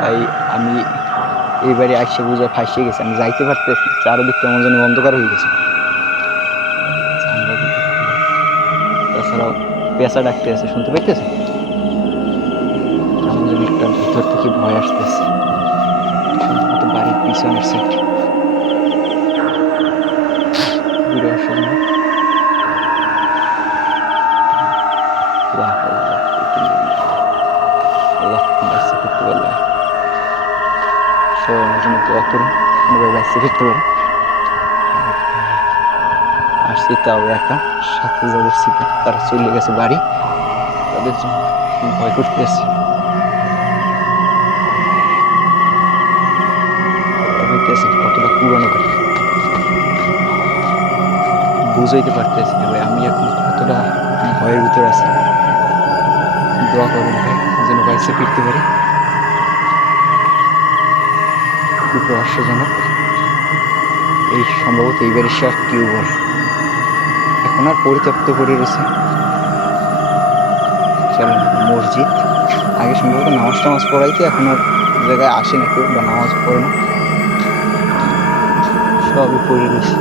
ভাই আমি এইবারে আসছে বুঝে ফাঁসিয়ে গেছি, আমি যাইতে পারতেছি, চারদিক কেমন যেন অন্ধকার হয়ে গেছে। তাছাড়াও পেঁচা ডাকতে আছে, শুনতে পাইতেছে, কেমন যেন একটা ভিতর থেকে ভয় আসতেছে, সম্ভবত বাড়ির পিছনের সাইড ঘুরে আসার জন্য। আল্লাহ বাইসে ফিরতে পারলাম, সবাই আমার জন্য দোয়া করুন, কোনোভাবে বাইসে ফিরতে পারে। আসছি তাও একা, সাথে যাদের ছিল তারা চলে গেছে বাড়ি, তাদের জন্য ভয় করতেছি। হইতেছে কতটা পুরানো বাড়ি বুঝাইতে পারতেছি না ভাই, আমি এখন কতটা ভয়ের ভিতর আছি। দোয়া করুন ভাই যেন বাইসে ফিরতে পারি। খুব রহস্যজনক, এই সম্ভবত এইবারই শেষ টিউবওয়েল, এখন আর পরিত্যক্ত করে রয়েছে। চলেন মসজিদ, আগে সম্ভবত নামাজ টামাজ পড়াইতে, এখন আর জায়গায় আসে না কেউ বা নামাজ পড়ে না, সবই পড়ে রয়েছে।